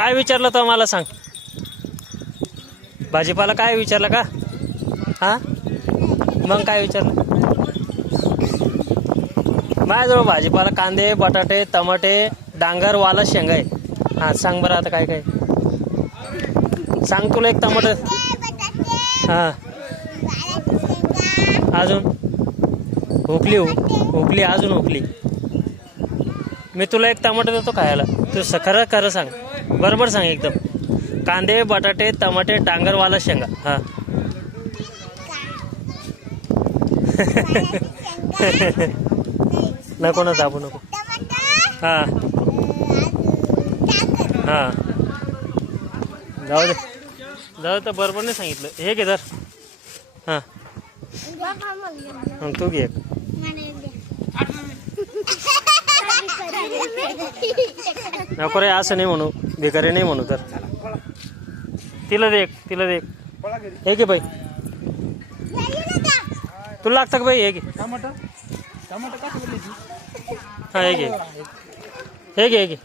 काय विचारलं तो मला सांग. भाजीपाला काय विचारलं का? हा मग काय विचारलं? माझ्याजवळ भाजीपाला कांदे, बटाटे, टमाटे, डांगर, वाला, शेंगा आहे. हा सांग बरं आता काय काय सांग. तुला एक टमाटर. हा अजून हुकली अजून हुकली. मी तुला एक टमाटर देतो खायला. तू खरं खरं सांग, बरोबर सांग एकदम. कांदे, बटाटे, टमाटे, डांगर, वाला, शेंगा. हा नको ना दाबू नको. हा हा जाऊ दे तर बरोबर नाही सांगितलं. हे घे तर. हा तू घे. नको रे असं नाही म्हणू, भिकारी नाही म्हणू. तर तिला दे हे घे बाई. तुला लागतं का बाई? हे घे. हा हे घे.